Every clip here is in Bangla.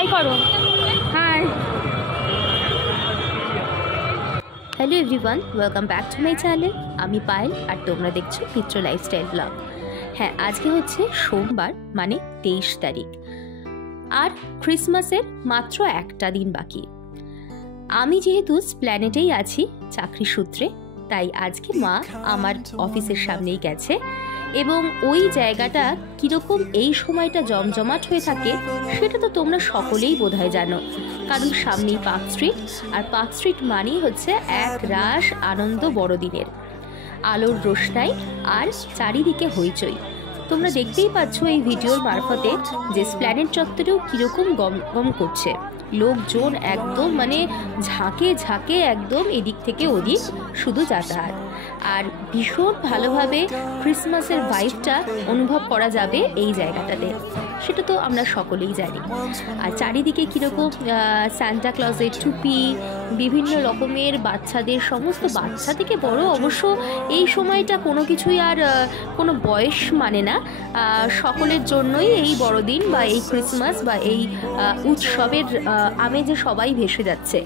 হাই করো। Hi. Hello everyone, welcome back to my channel. আমি পায়েল আর তোমরা দেখছো মিত্র লাইফস্টাইল ব্লগ। হ্যাঁ, আজকে হচ্ছে সোমবার, মানে 23 তারিখ, আর ক্রিসমাসের মাত্র একটা দিন বাকি। আমি যেহেতু প্ল্যানেটেই আছি চাকরি সূত্রে, তাই আজকে মা আমার অফিসের সামনেই গেছে এবং ওই জায়গাটা কীরকম এই সময়টা জমজমাট হয়ে থাকে সেটা তো তোমরা সকলেই বোধহয় জানো, কারণ সামনেই পার্ক স্ট্রিট, আর পার্ক স্ট্রিট মানেই হচ্ছে এক রাশ আনন্দ বড়দিনের, আলোর রোশনাই আর চারিদিকে হইচই। তোমরা দেখতেই পাচ্ছ এই ভিডিওর মারফতে যে প্ল্যানেট চত্বরেও কীরকম গম করছে, লোকজন একদম মানে ঝাঁকে ঝাঁকে একদম এদিক থেকে ওদিক শুধু যাতায়াত, আর ভীষণ ভালোভাবে ক্রিসমাসের ভাইবটা অনুভব করা যাবে এই জায়গাটাতে, সেটা তো আমরা সকলেই জানি। আর চারিদিকে কীরকম সান্টা ক্লজের টুপি, বিভিন্ন রকমের বাচ্চাদের, সমস্ত বাচ্চা থেকে বড়, অবশ্য এই সময়টা কোনো কিছুই আর কোনো বয়স মানে না, সকলের জন্যই এই বড়দিন বা এই ক্রিসমাস বা এই উৎসবের আমেজে সবাই ভেসে যাচ্ছে।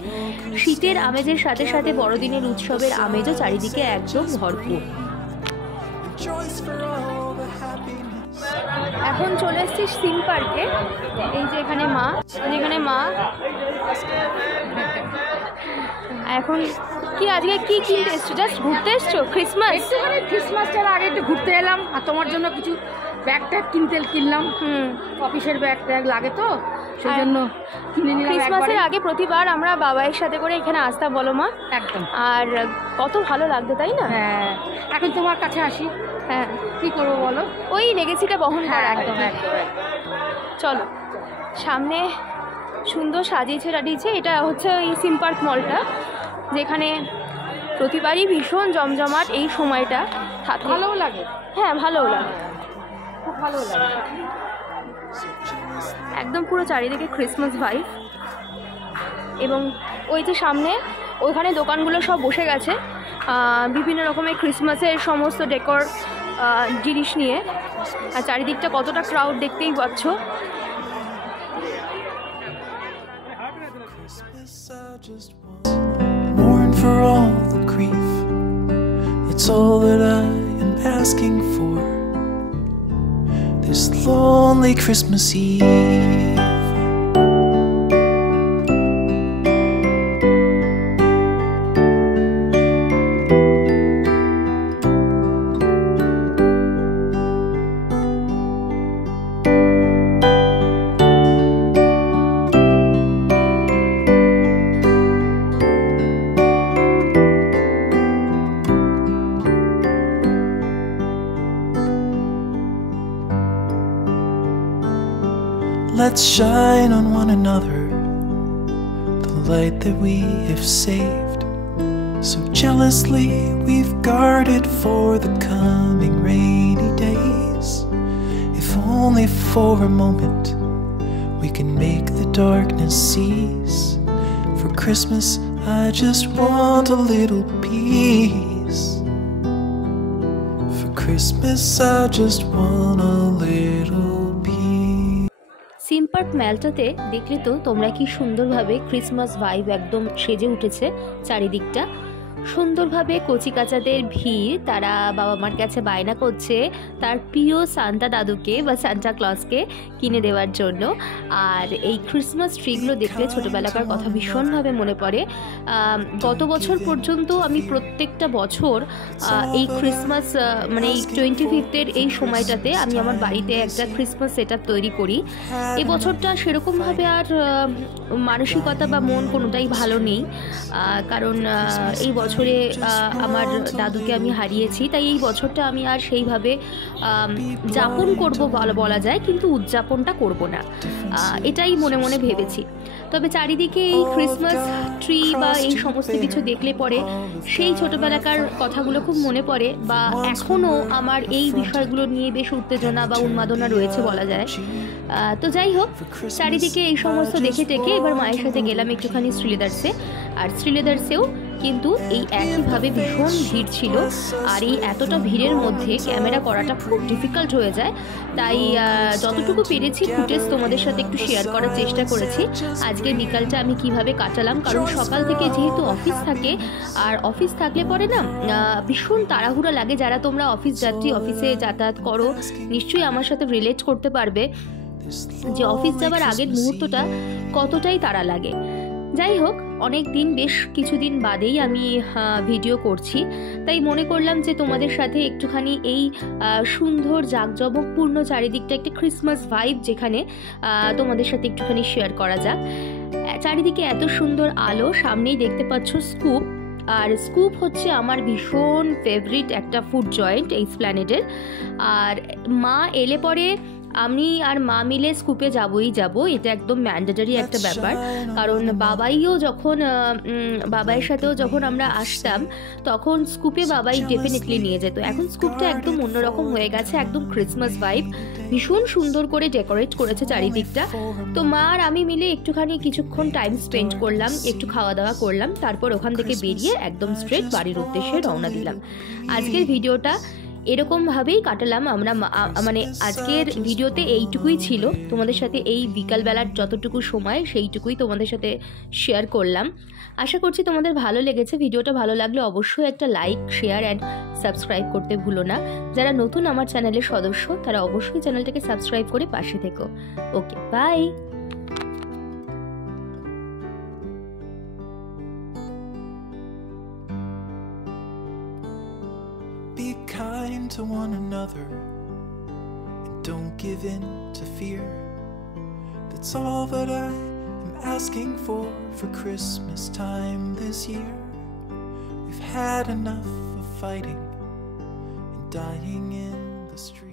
শীতের আমেজের সাথে সাথে বড়দিনের উৎসবের আমেজও চারিদিকে একদম ভরপুর। এখন চলে এসেছি সিম পার্কে। এই যে এখানে মা, এখন কি আজকে কি কিনতে এসছো? জাস্ট ঘুরতে এসছো? ক্রিসমাসটার আগে একটু ঘুরতে এলাম, আর তোমার জন্য কিছু ব্যাগ ট্যাগ কিনলাম। অফিসের ব্যাগ ট্যাগ লাগে তো, সেই জন্য কিনে নিলাম। ক্রিসমাসের আগে প্রতিবার আমরা বাবাইয়ের সাথে করে এখানে আসতাম, বলো মা? একদম। আর কত ভালো লাগতো, তাই না? হ্যাঁ, এখন তোমার কাছে আসি। হ্যাঁ, কি করবো বলো, ওই লেগেছিটা বহন করা। একদম একদম। চলো, সামনে সুন্দর সাজিয়েছে টাজিয়েছে। এটা হচ্ছে ওই সিম পার্ক মলটা, যেখানে প্রতিবারই ভীষণ জমজমাট এই সময়টা থাকে। ভালোও লাগে। হ্যাঁ, ভালোও লাগে, খুব ভালো লাগে। একদম পুরো চারিদিকে ক্রিসমাস ভাইব। এবং ওই যে সামনে ওইখানে দোকানগুলো সব বসে গেছে বিভিন্ন রকমের ক্রিসমাসের সমস্ত ডেকোর জিনিস নিয়ে, আর চারিদিকটা কতটা ক্রাউড দেখতেই পাচ্ছ। Mourn for all the grief, it's all that I am asking for, this lonely Christmas Eve. Let's shine on one another the light that we have saved, so jealously we've guarded for the coming rainy days. If only for a moment we can make the darkness cease. For Christmas I just want a little peace. For Christmas I just want a little sim park মেলটাতে দেখলে তো তোমরা কি সুন্দরভাবে ক্রিসমাস ভাইব একদম সেজে উঠেছে চারিদিকটা। সুন্দরভাবে কচিকাচাদের ভিড়, তারা বাবা মার কাছে বায়না করছে তার প্রিয় সান্তা দাদুকে বা সান্টা ক্লজকে কিনে দেওয়ার জন্য। আর এই ক্রিসমাস ট্রিগুলো দেখলে ছোটোবেলাকার কথা ভীষণভাবে মনে পড়ে। গত বছর পর্যন্ত আমি প্রত্যেকটা বছর এই ক্রিসমাস মানে এই 25th এই সময়টাতে আমি আমার বাড়িতে একটা ক্রিসমাস সেটআপ তৈরি করি। এই বছরটা সেরকমভাবে আর মানসিকতা বা মন কোনোটাই ভালো নেই, কারণ এই বছরে আমার দাদুকে আমি হারিয়েছি, তাই এই বছরটা আমি আর সেইভাবে যাপন করব বলা যায়, কিন্তু উদযাপনটা করব না, এটাই মনে মনে ভেবেছি। তবে চারিদিকে এই ক্রিসমাস ট্রি বা এই সমস্ত কিছু দেখলে পরে সেই ছোটোবেলাকার কথাগুলো খুব মনে পড়ে, বা এখনও আমার এই বিষয়গুলো নিয়ে বেশ উত্তেজনা বা উন্মাদনা রয়েছে বলা যায়। তো যাই হোক, চারিদিকে এই সমস্ত দেখে টেকে এবার মায়ের সাথে গেলাম একটুখানি শ্রীলেদার্সে, আর শ্রীলেদার্সেও কিন্তু এই একইভাবে ভীষণ ভিড় ছিল, আর এই এতটা ভিড়ের মধ্যে ক্যামেরা করাটা খুব ডিফিকাল্ট হয়ে যায়। তাই যতটুকু পেরেছি ফুটেজ তোমাদের সাথে একটু শেয়ার করার চেষ্টা করেছি। আজকের বিকালটা আমি কিভাবে কাটালাম, কারণ সকাল থেকে যেহেতু অফিস থাকে, আর অফিস থাকলে পরে না ভীষণ তাড়াহুড়া লাগে। যারা তোমরা অফিস যাত্রী, অফিসে যাতায়াত করো, নিশ্চয়ই আমার সাথে রিলেট করতে পারবে যে অফিস যাওয়ার আগের মুহূর্তটা কতটাই তাড়া লাগে। যাই হোক, অনেক দিন, বেশ কিছুদিন বাদেই আমি ভিডিও করছি, তাই মনে করলাম যে তোমাদের সাথে একটুখানি এই সুন্দর জাঁকজমকপূর্ণ চারিদিকটা, একটা ক্রিসমাস ভাইব যেখানে তোমাদের সাথে একটুখানি শেয়ার করা যাক। চারিদিকে এত সুন্দর আলো, সামনেই দেখতে পাচ্ছ স্কুপ, আর স্কুপ হচ্ছে আমার ভীষণ ফেভারিট একটা ফুড জয়েন্ট এই এসপ্ল্যানেডের। আর মা এলে পরে আমি আর মা মিলে স্কুপে যাবই যাব, এটা একদম ম্যান্ডেটরি একটা ব্যাপার। কারণ বাবাইয়ের সাথেও যখন আমরা আসতাম তখন স্কুপে বাবাই ডেফিনেটলি নিয়ে যেত। এখন স্কুপটা একদম অন্যরকম হয়ে গেছে, একদম ক্রিসমাস ভাইব, ভীষণ সুন্দর করে ডেকোরেট করেছে চারিদিকটা। তো মা আর আমি মিলে একটুখানি কিছুক্ষণ টাইম স্পেন্ড করলাম, একটু খাওয়া দাওয়া করলাম, তারপর ওখান থেকে বেরিয়ে একদম স্ট্রেট বাড়ির উদ্দেশ্যে রওনা দিলাম। আজকের ভিডিওটা এরকমভাবেই কাটালাম আমরা, মানে আজকের ভিডিওতে এইটুকুই ছিল। তোমাদের সাথে এই বিকালবেলার যতটুকু সময় সেইটুকুই তোমাদের সাথে শেয়ার করলাম। আশা করছি তোমাদের ভালো লেগেছে। ভিডিওটা ভালো লাগলে অবশ্যই একটা লাইক, শেয়ার অ্যান্ড সাবস্ক্রাইব করতে ভুলো না। যারা নতুন আমার চ্যানেলের সদস্য তারা অবশ্যই চ্যানেলটাকে সাবস্ক্রাইব করে পাশে থেকো। ওকে, by. Be kind to one another and don't give in to fear. That's all that I am asking for Christmas time this year. We've had enough of fighting and dying in the street.